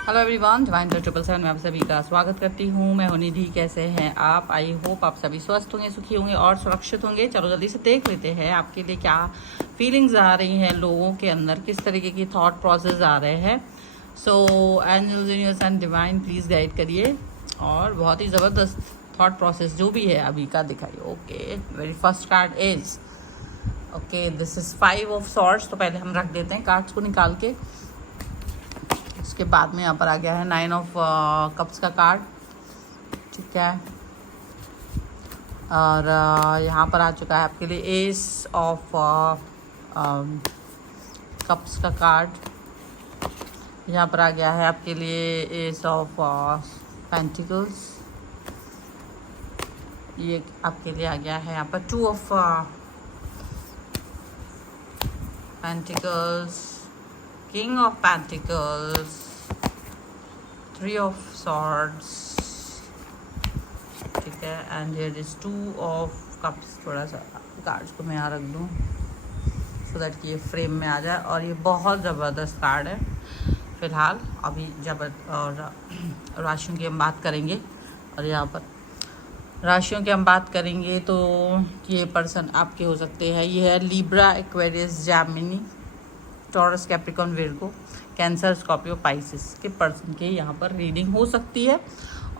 Hello everyone, divine 777 में आप सभी का स्वागत करती हूँ। मैं हूं निधि। कैसे हैं आप? आई होप आप सभी स्वस्थ होंगे, सुखी होंगे और सुरक्षित होंगे। चलो जल्दी से देख लेते हैं आपके लिए क्या फीलिंग्स आ रही हैं, लोगों के अंदर किस तरीके की थॉट प्रोसेस आ रहे हैं। So angels, universe and divine please guide करिए और बहुत ही ज़बरदस्त थॉट प्रोसेस जो भी है अभी का दिखाइए। Okay, very first card is okay, this is 5 of swords. तो पहले हम रख देते हैं कार्ड्स को निकाल के। उसके बाद में यहाँ पर आ गया है 9 ऑफ कप्स का कार्ड, ठीक है। और यहाँ पर आ चुका है आपके लिए एस ऑफ कप्स का कार्ड। यहाँ पर आ गया है आपके लिए एस ऑफ पेंटिकल्स। ये आपके लिए आ गया है यहाँ पर 2 of pentacles, king of pentacles, 3 of swords, ठीक है। And here is 2 of cups. थोड़ा सा कार्ड्स को मैं यहाँ रख दूँ सो दैट कि ये फ्रेम में आ जाए। और ये बहुत ज़बरदस्त कार्ड है। फिलहाल अभी जब और राशियों की हम बात करेंगे, और यहाँ पर राशियों की हम बात करेंगे तो ये पर्सन आपके हो सकते हैं। ये है Libra, Aquarius, Gemini, taurus, Capricorn, Virgo, cancer, Scorpio, Pisces के पर्सन के यहाँ पर रीडिंग हो सकती है।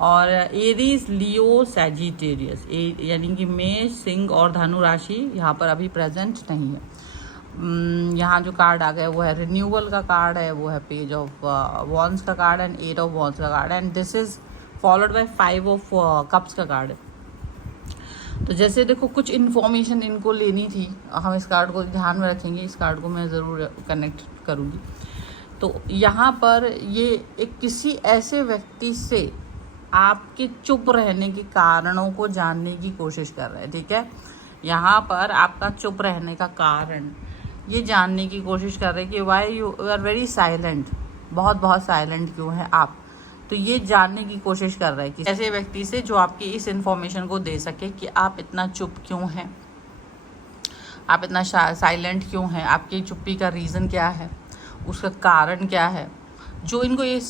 और एरीज, लियो, सैजिटेरियस यानी कि मेष, सिंह और धनु राशि यहाँ पर अभी प्रेजेंट नहीं है। यहाँ जो कार्ड आ गया वो है रिन्यूअल का कार्ड है, वो है पेज ऑफ वॉन्स का कार्ड एंड 8 ऑफ वॉन्स का card and this is followed by 5 of cups का कार्ड है। तो जैसे देखो कुछ इन्फॉर्मेशन इनको लेनी थी, हम इस कार्ड को ध्यान में रखेंगे। इस कार्ड को मैं ज़रूर कनेक्ट करूँगी। तो यहाँ पर ये एक किसी ऐसे व्यक्ति से आपके चुप रहने के कारणों को जानने की कोशिश कर रहे हैं, ठीक है। यहाँ पर आपका चुप रहने का कारण ये जानने की कोशिश कर रहे हैं कि why you are very silent, बहुत साइलेंट क्यों है आप। तो ये जानने की कोशिश कर रहे हैं कि ऐसे व्यक्ति से जो आपकी इस इन्फॉर्मेशन को दे सके कि आप इतना चुप क्यों हैं, आप इतना साइलेंट क्यों हैं, आपकी चुप्पी का रीज़न क्या है, उसका कारण क्या है। जो इनको ये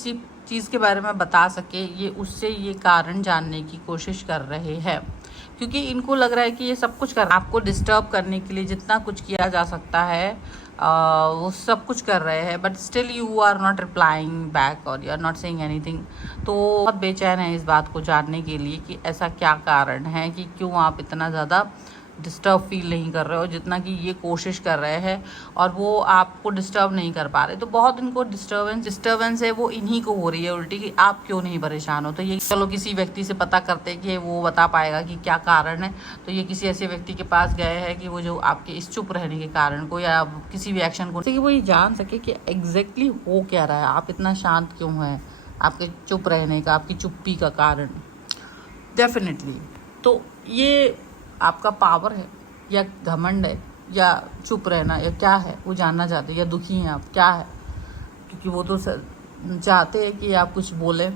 चीज़ के बारे में बता सके, ये उससे ये कारण जानने की कोशिश कर रहे हैं। क्योंकि इनको लग रहा है कि ये सब कुछ कर आपको डिस्टर्ब करने के लिए जितना कुछ किया जा सकता है वो सब कुछ कर रहे हैं, but still you are not replying back और you are not saying anything. तो बहुत बेचैन है इस बात को जानने के लिए कि ऐसा क्या कारण है कि क्यों आप इतना ज़्यादा डिस्टर्ब फील नहीं कर रहे हो जितना कि ये कोशिश कर रहे हैं, और वो आपको डिस्टर्ब नहीं कर पा रहे। तो बहुत इनको डिस्टर्बेंस है वो इन्हीं को हो रही है उल्टी, कि आप क्यों नहीं परेशान हो। तो ये चलो किसी व्यक्ति से पता करते हैं कि वो बता पाएगा कि क्या कारण है। तो ये किसी ऐसे व्यक्ति के पास गए हैं कि वो जो आपके इस चुप रहने के कारण को या किसी भी एक्शन को, कि वो ये जान सके कि एग्जैक्टली हो क्या रहा है, आप इतना शांत क्यों हैं, आपके चुप रहने का, आपकी चुप्पी का कारण। डेफिनेटली तो ये आपका पावर है या घमंड है या चुप रहना या क्या है, वो जानना चाहते हैं। या दुखी हैं आप, क्या है, क्योंकि वो तो चाहते हैं कि आप कुछ बोलें।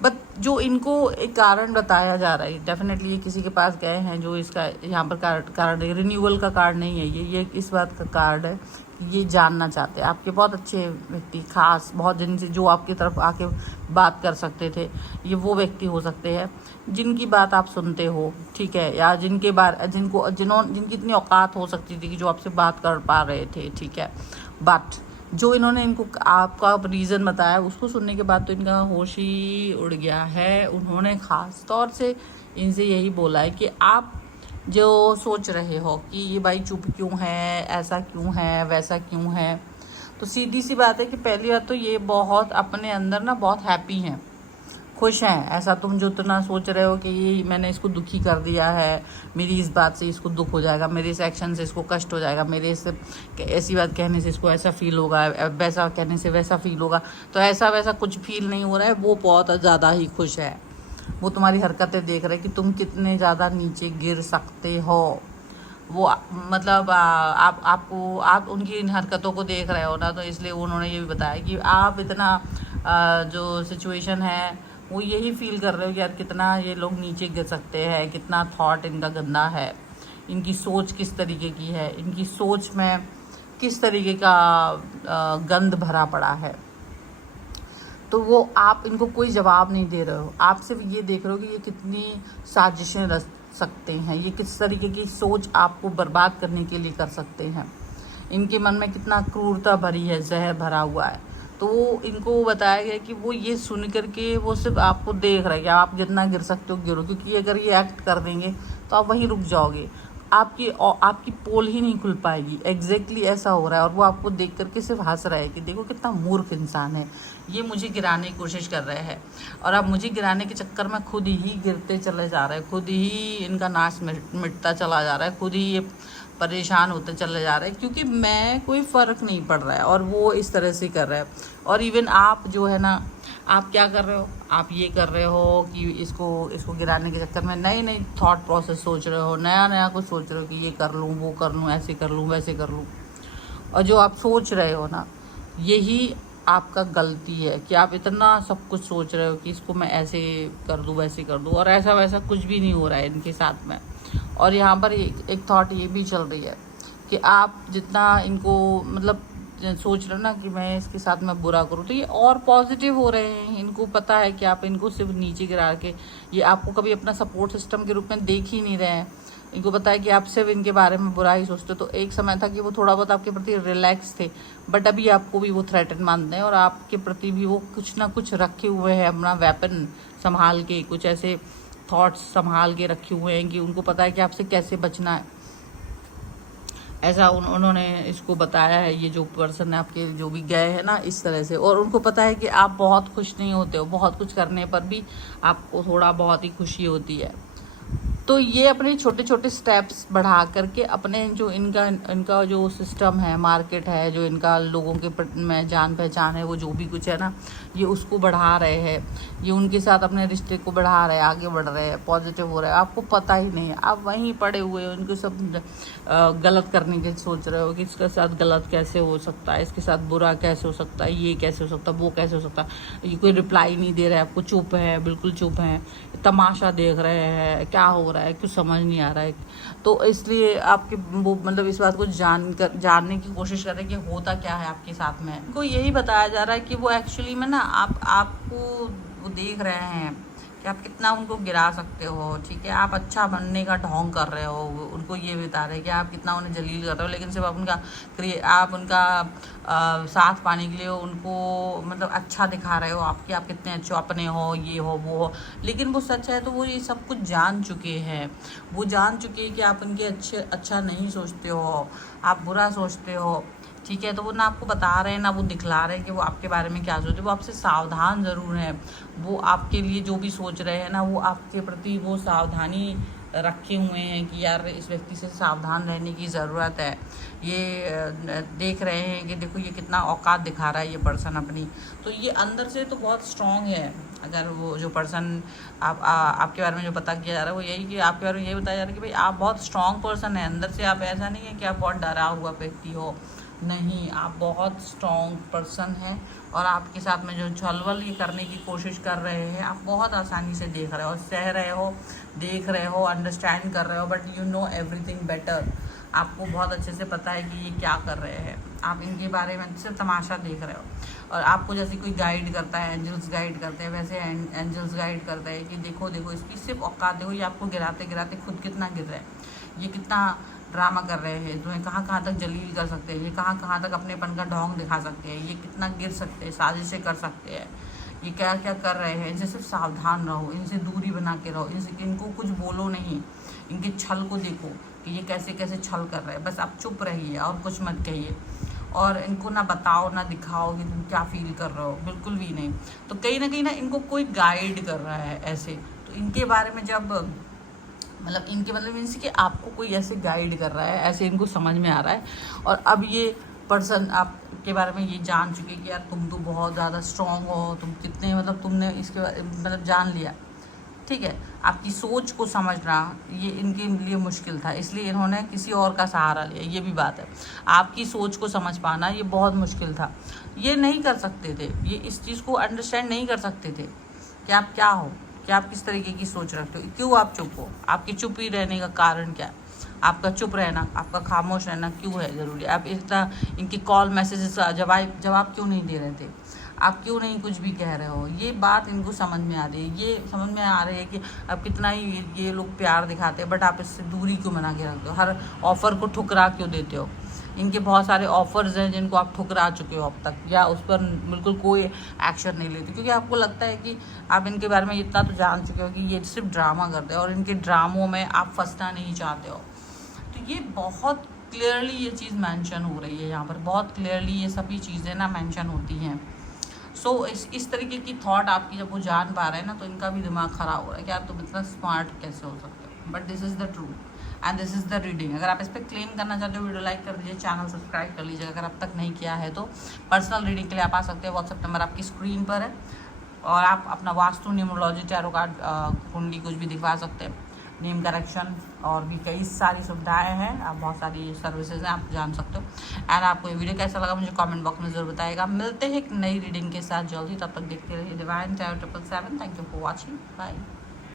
बट जो इनको एक कारण बताया जा रहा है, डेफिनेटली ये किसी के पास गए हैं जो इसका यहाँ पर कारण है। रिन्यूअल का कार्ड नहीं है ये इस बात का कार्ड है कि ये जानना चाहते हैं। आपके बहुत अच्छे व्यक्ति, खास बहुत जिनसे जो आपकी तरफ आके बात कर सकते थे, ये वो व्यक्ति हो सकते हैं जिनकी बात आप सुनते हो, ठीक है। या जिनकी इतनी औकात हो सकती थी कि जो आपसे बात कर पा रहे थे, ठीक है। बट जो इन्होंने इनको आपका रीज़न बताया उसको सुनने के बाद तो इनका होश ही उड़ गया है। उन्होंने ख़ास तौर से इनसे यही बोला है कि आप जो सोच रहे हो कि ये भाई चुप क्यों है, ऐसा क्यों है, वैसा क्यों है, तो सीधी सी बात है कि पहली बात तो ये बहुत अपने अंदर ना बहुत हैप्पी हैं, खुश हैं। ऐसा तुम जो इतना सोच रहे हो कि ये मैंने इसको दुखी कर दिया है, मेरी इस बात से इसको दुख हो जाएगा, मेरे इस एक्शन से इसको कष्ट हो जाएगा, मेरे से ऐसी बात कहने से इसको ऐसा फील होगा, वैसा कहने से वैसा फील होगा, तो ऐसा वैसा कुछ फील नहीं हो रहा है। वो बहुत ज़्यादा ही खुश है। वो तुम्हारी हरकतें देख रहे हैं कि तुम कितने ज़्यादा नीचे गिर सकते हो। वो मतलब आप उनकी इन हरकतों को देख रहे हो ना, तो इसलिए उन्होंने ये भी बताया कि आप इतना जो सिचुएशन है वो यही फील कर रहे हो कि यार कितना ये लोग नीचे गिर सकते हैं, कितना थॉट इनका गंदा है, इनकी सोच किस तरीके की है, इनकी सोच में किस तरीके का गंद भरा पड़ा है। तो वो आप इनको कोई जवाब नहीं दे रहे हो, आप सिर्फ ये देख रहे हो कि ये कितनी साजिशें रच सकते हैं, ये किस तरीके की सोच आपको बर्बाद करने के लिए कर सकते हैं, इनके मन में कितना क्रूरता भरी है, जहर भरा हुआ है। तो वो इनको बताया गया कि वो ये सुन करके वो सिर्फ आपको देख रहे हैं कि आप जितना गिर सकते हो गिरो, क्योंकि अगर ये एक्ट कर देंगे तो आप वहीं रुक जाओगे, आपकी पोल ही नहीं खुल पाएगी। एग्जैक्टली ऐसा हो रहा है, और वो आपको देख करके सिर्फ हंस रहा है कि देखो कितना मूर्ख इंसान है, ये मुझे गिराने की कोशिश कर रहे हैं, और अब मुझे गिराने के चक्कर में खुद ही गिरते चले जा रहे हैं, खुद ही इनका नाश मिटता चला जा रहा है, खुद ही ये परेशान होते चले जा रहे हैं, क्योंकि मैं कोई फ़र्क नहीं पड़ रहा है और वो इस तरह से कर रहा है। और इवन आप जो है ना, आप क्या कर रहे हो, आप ये कर रहे हो कि इसको गिराने के चक्कर में नई नई थॉट प्रोसेस सोच रहे हो, नया नया कुछ सोच रहे हो कि ये कर लूँ, वो कर लूँ, ऐसे कर लूँ, वैसे कर लूँ। और जो आप सोच रहे हो ना, यही आपका गलती है कि आप इतना सब कुछ सोच रहे हो कि इसको मैं ऐसे कर दूँ, वैसे कर दूँ, और ऐसा वैसा कुछ भी नहीं हो रहा है इनके साथ में। और यहाँ पर एक थॉट ये भी चल रही है कि आप जितना इनको मतलब सोच रहे हो ना कि मैं इसके साथ में बुरा करूँ, तो ये और पॉजिटिव हो रहे हैं। इनको पता है कि आप इनको सिर्फ नीचे गिरा के, ये आपको कभी अपना सपोर्ट सिस्टम के रूप में देख ही नहीं रहे हैं। इनको पता है कि आप सिर्फ इनके बारे में बुरा ही सोचते हो। तो एक समय था कि वो थोड़ा बहुत आपके प्रति रिलैक्स थे, बट अभी आपको भी वो थ्रेटन मानते हैं, और आपके प्रति भी वो कुछ ना कुछ रखे हुए हैं, अपना वेपन संभाल के, कुछ ऐसे थॉट्स संभाल के रखे हुए हैं कि उनको पता है कि आपसे कैसे बचना है। ऐसा उन्होंने इसको बताया है, ये जो पर्सन है आपके जो भी गए हैं ना, इस तरह से। और उनको पता है कि आप बहुत खुश नहीं होते हो, बहुत कुछ करने पर भी आपको थोड़ा बहुत ही खुशी होती है। तो ये अपने छोटे छोटे स्टेप्स बढ़ा करके अपने जो इनका जो सिस्टम है, मार्केट है, जो इनका लोगों के में जान पहचान है, वो जो भी कुछ है ना, ये उसको बढ़ा रहे हैं, ये उनके साथ अपने रिश्ते को बढ़ा रहे हैं, आगे बढ़ रहे हैं, पॉजिटिव हो रहे हैं। आपको पता ही नहीं है, आप वहीं पड़े हुए हो, उनको सब गलत करने के सोच रहे हो कि इसके साथ गलत कैसे हो सकता है, इसके साथ बुरा कैसे हो सकता है, ये कैसे हो सकता है, वो कैसे हो सकता है। ये कोई रिप्लाई नहीं दे रहा है आपको, चुप है, बिल्कुल चुप है, तमाशा देख रहे हैं, क्या हो रहा है कुछ समझ नहीं आ रहा है। तो इसलिए आपके वो मतलब इस बात को जानने की कोशिश कर रहे हैं कि होता क्या है आपके साथ में। उनको यही बताया जा रहा है कि वो एक्चुअली में ना आपको वो देख रहे हैं कि आप कितना उनको गिरा सकते हो, ठीक है। आप अच्छा बनने का ढोंग कर रहे हो, उनको ये बता रहे हैं कि आप कितना उन्हें जलील कर रहे हो, लेकिन सिर्फ आप उनका साथ पाने के लिए उनको मतलब अच्छा दिखा रहे हो, आप कितने अच्छे अपने हो, ये हो वो हो। लेकिन वो सच है तो वो ये सब कुछ जान चुके हैं, वो जान चुके हैं कि आप उनके अच्छा नहीं सोचते हो, आप बुरा सोचते हो, ठीक है। तो वो ना आपको बता रहे हैं, ना वो दिखला रहे हैं कि वो आपके बारे में क्या सोचते, वो आपसे सावधान ज़रूर हैं। वो आपके लिए जो भी सोच रहे हैं ना, वो आपके प्रति वो सावधानी रखे हुए हैं कि यार इस व्यक्ति से सावधान रहने की ज़रूरत है। ये देख रहे हैं कि देखो ये कितना औकात दिखा रहा है ये पर्सन अपनी। तो ये अंदर से तो बहुत स्ट्रॉन्ग है। अगर वो जो पर्सन आपके बारे में जो पता किया जा रहा है वो यही कि आपके बारे में यही बताया जा रहा है कि भाई आप बहुत स्ट्रॉन्ग पर्सन है अंदर से। आप ऐसा नहीं है कि आप बहुत डरा हुआ व्यक्ति हो, नहीं, आप बहुत स्ट्रॉन्ग पर्सन हैं। और आपके साथ में जो छलवल ये करने की कोशिश कर रहे हैं, आप बहुत आसानी से देख रहे हो, सह रहे हो, देख रहे हो, अंडरस्टैंड कर रहे हो, but you know everything better. आपको बहुत अच्छे से पता है कि ये क्या कर रहे हैं। आप इनके बारे में सिर्फ तमाशा देख रहे हो। और आपको जैसे कोई गाइड करता है, एंजल्स गाइड करते हैं, वैसे एंजल्स गाइड करते हैं कि देखो देखो इसकी सिर्फ औकात देखो, ये आपको गिराते गिराते खुद कितना गिर रहा है, ये कितना ड्रामा कर रहे हैं, तुम्हें कहाँ कहाँ तक जलील कर सकते हैं, ये कहाँ कहाँ तक अपनेपन का ढोंग दिखा सकते हैं, ये कितना गिर सकते हैं, साजिशें कर सकते हैं, ये क्या क्या कर रहे हैं। इनसे सिर्फ सावधान रहो, इनसे दूरी बना के रहो, इनको कुछ बोलो नहीं, इनके छल को देखो कि ये कैसे कैसे छल कर रहे हैं। बस आप चुप रहिए और कुछ मत कहिए, और इनको ना बताओ ना दिखाओ कि तुम क्या फील कर रहे हो, बिल्कुल भी नहीं। तो कहीं ना इनको कोई गाइड कर रहा है ऐसे। तो इनके बारे में जब मतलब इनके मतलब मीन्स कि आपको कोई ऐसे गाइड कर रहा है, ऐसे इनको समझ में आ रहा है। और अब ये पर्सन आपके बारे में ये जान चुके कि यार तुम तो बहुत ज़्यादा स्ट्रॉन्ग हो, तुम कितने मतलब तुमने इसके मतलब जान लिया, ठीक है। आपकी सोच को समझना ये इनके लिए मुश्किल था, इसलिए इन्होंने किसी और का सहारा लिया, ये भी बात है। आपकी सोच को समझ पाना ये बहुत मुश्किल था, ये नहीं कर सकते थे, ये इस चीज़ को अंडरस्टैंड नहीं कर सकते थे कि आप क्या हो, कि आप किस तरीके की सोच रखते हो, क्यों आप चुप हो, आपके चुप ही रहने का कारण क्या है, आपका चुप रहना, आपका खामोश रहना क्यों है ज़रूरी। आप इतना इनकी कॉल मैसेजेस जवाब क्यों नहीं दे रहे थे, आप क्यों नहीं कुछ भी कह रहे हो। ये बात इनको समझ में आ रही है, ये समझ में आ रही है कि अब कितना ही ये लोग प्यार दिखाते हैं, बट आप इससे दूरी क्यों बना के रखते हो, हर ऑफ़र को ठुकरा क्यों देते हो। इनके बहुत सारे ऑफर्स हैं जिनको आप ठुकरा चुके हो अब तक, या उस पर बिल्कुल कोई एक्शन नहीं लेते, क्योंकि आपको लगता है कि आप इनके बारे में इतना तो जान चुके हो कि ये सिर्फ ड्रामा करते हैं और इनके ड्रामों में आप फंसना नहीं चाहते हो। तो ये बहुत क्लियरली ये चीज़ मेंशन हो रही है यहाँ पर, बहुत क्लियरली ये सभी चीज़ें ना मेंशन होती हैं। सो इस तरीके की थॉट आपकी जब वो जान पा रहे हैं ना, तो इनका भी दिमाग ख़राब हो रहा है कि यार तुम इतना स्मार्ट कैसे हो सकते हो। But this is the truth and this is the reading. अगर आप इस पर क्लेम करना चाहते हो, वीडियो लाइक कर दीजिए, चैनल सब्सक्राइब कर लीजिए अगर अब तक नहीं किया है तो। पर्सनल रीडिंग के लिए आप आ सकते हैं, व्हाट्सएप नंबर आपकी स्क्रीन पर है, और आप अपना वास्तु, न्यूमरोलॉजी, टैरो कार्ड, कुंडली कुछ भी दिखवा सकते हैं, नेम करेक्शन और भी कई सारी सुविधाएं हैं, आप बहुत सारी सर्विसेज हैं, आप जान सकते हो। एंड आपको ये वीडियो कैसा लगा मुझे कमेंट बॉक्स में ज़रूर बताएगा। मिलते हैं एक नई रीडिंग के साथ जल्दी, तब तक देखते रहिए divine tarot 777। Thank you for watching, bye.